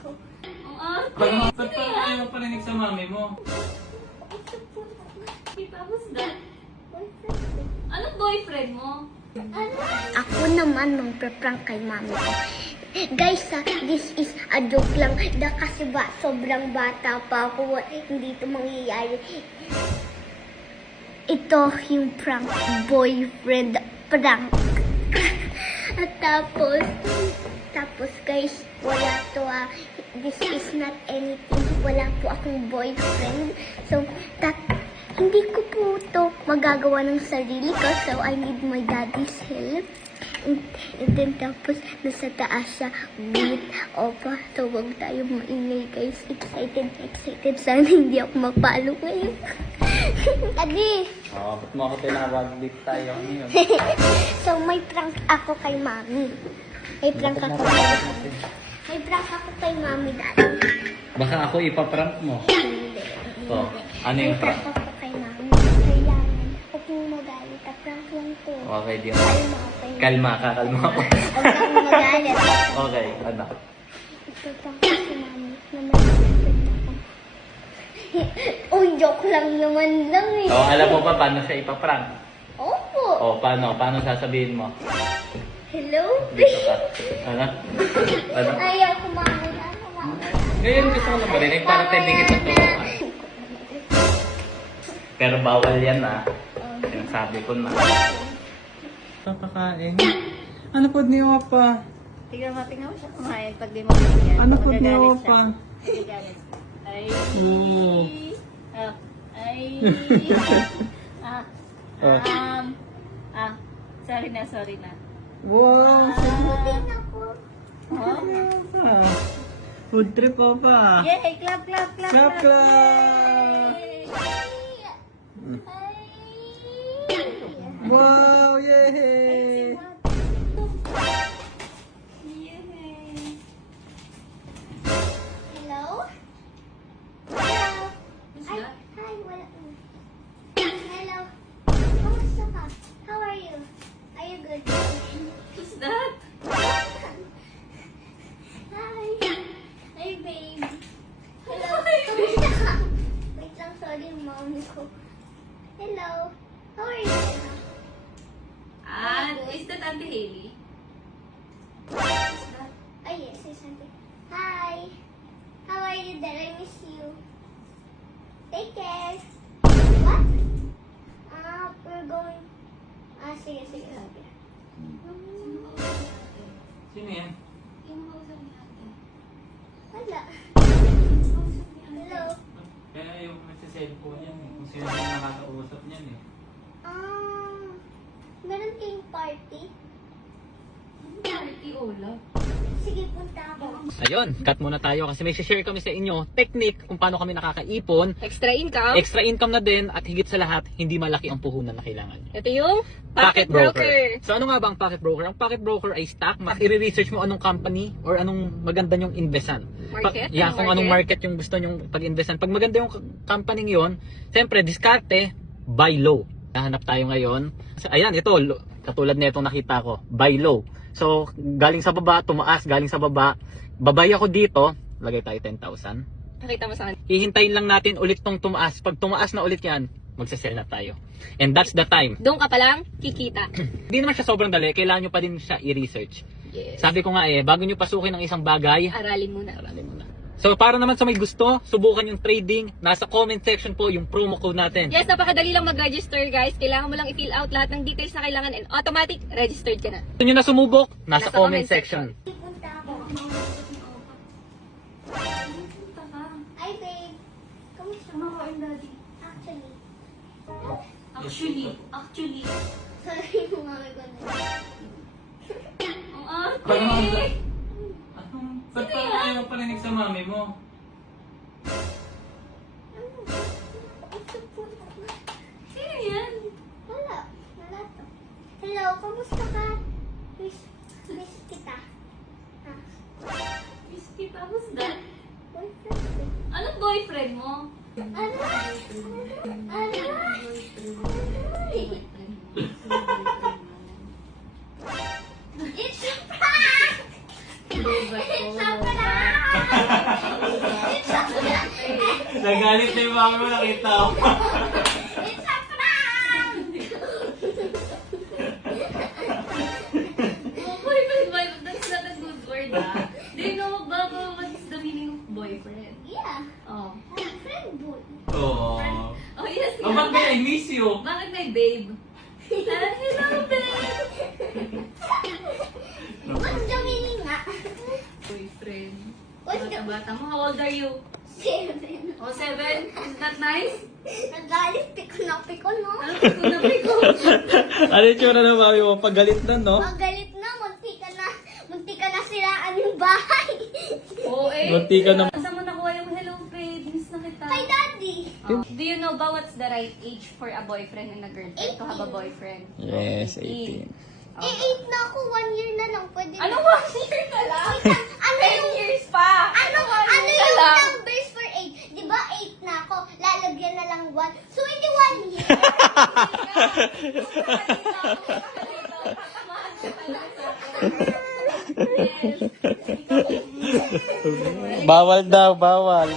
ko. Ba't parang ayaw parinig sa mami mo? Tapos that? Boyfriend ko. Anong boyfriend mo? Ako naman magpe-prank kay mami ko. Guys, this is a joke lang. Kasi sobrang bata pa ako. Hindi ito mangyayari. Ito yung prank. Boyfriend prank. At tapos guys, wala to this is not anything. Wala po akong boyfriend. So, hindi ko po ito magagawa ng sarili ko. So, I need my daddy's help. And then tapos nasa taas siya. Wait, opa. So, huwag tayo maingay guys. Excited. Sana hindi ako mapalo ngayon. Daddy! Oo, ba't mo ako tinawag? Dito tayo ngayon. So, may prank ako kay mami. May prank ako kay mami, daddy. Baka ako ipaprank mo. Hindi. So, ano yung May prank prank? ako kay mami. Kailangan. Huwag mong magalit. Prank lang to. Okay, di Okay. Kalma ako. Huwag kang magalit. Okay, ano? Ipaprank ko si mami na may boyfriend ako. Uy, joke lang naman eh. Oh, alam mo ba paano siya ipaprank? Opo. Oh, paano? Paano sasabihin mo? Hello? Dito ka. Ano? Ano? Ayaw ko mami. Ngayon gusto ko na marinig para hindi kita turuan. Pero bawal yan Yung sabi ko na. Papakain. Ano po ni Opa? Tingnan mo siya kumain pag di mo binigyan. Ano po ni Magagalit Opa? siya. Magagalit. Ay. Oo. Ay. Ah. Oh. Sorry na. Wow! Oh. Food trip Opa! Yay! Clap! Clap clap! Wow! Yay! Hello? Hi, wala. Hello. Kamusta ka? How are you? Are you good? Who's that? Hi. Hi, babe. Hello. Kamusta ka? Wait lang, sorry, mommy ko. Hello. How are you? Is that Auntie Hailey? Ah, yes, something. Hi. How are you, Dad? I miss you. Take care. What? We're going... sige. Sino yan? Wala. Hello. Kaya yung nagsa-cellphone yan Kung sino yung nakakausap niyan Meron kayong party? Party, Ola. Sige, punta ako. Ayun, cut muna tayo kasi may share kami sa inyo technique kung paano kami nakakaipon. Extra income. Extra income na din at higit sa lahat, hindi malaki ang puhunan na kailangan nyo. Ito yung Pocket broker. So ano nga ba ang pocket broker? Ang pocket broker ay stock. I-research mo anong company or anong maganda nyong investan. Market? Kung anong market yung gusto nyong pag-investan. Pag maganda yung company yon, siyempre, diskarte, buy low. Nahanap tayo ngayon. So, ayan, ito, katulad na itong nakita ko, buy low. So, galing sa baba, tumaas, galing sa baba. Babay ako dito, lagay tayo 10,000. Nakita mo saan? Hihintayin lang natin ulit tong tumaas. Pag tumaas na ulit yan, magsasell na tayo. And that's the time. Doon ka pa lang, kikita. Hindi naman siya sobrang dali, kailangan nyo pa din siya i-research. Yes. Sabi ko nga bago nyo pasukin ang isang bagay, Aralin muna. aralin mo na. So para naman sa may gusto, subukan yung trading, nasa comment section po yung promo code natin. Yes, napakadali lang mag-register guys. Kailangan mo lang i-fill out lahat ng details na kailangan and automatic registered ka na. Gusto nyo na sumubok, nasa comment section. Punta ako. Hi, babe. Kamusta? Kumakain daddy. Actually. Sorry, mami ko na. Ba't parang ayaw parinig sa mami mo? Sino yan? Wala to. Hello, kamusta ka? Miss kita. Miss kita, who's that? Boyfriend ko. Anong boyfriend mo? Ano? It's a prank! It's a prank! Nagalit na yung mami mo, nakita ko. It's a prank! Boyfriend, that's not a good word, ah. Do you know ba what's the meaning of boyfriend? Yeah. Oh. Friend boy. Oo. Oh, yes. Oh, ba't ba I miss you? Bakit may babe? Hello, babe! What's the meaning nga? Boyfriend. What's the... Bata mo, how old are you? 7. Oh, 7? Is that nice? Nagalit, piko no? Ano, piko na piko. Ano yung tsura ng mami mo? Pagalit na, no? Magalit na, munti ka na siraan yung bahay. Oo, eh. Munti ka na. Saan mo nakuha yung hello, babe? Miss na kita. Kay daddy. Oh. Do you know ba what's the right age for a boyfriend and a girlfriend to have a boyfriend? Yes, 18. 18. Eh, 8 na ako, 1 year na lang. Pwede Ano, na. 1 year ka lang? Wait lang, ano 10 yung... years pa! Ano One year ka yung lang? numbers for 8? Di ba 8 na ako? Lalagyan na lang 1. So, hindi 1 year. Bawal daw, bawal.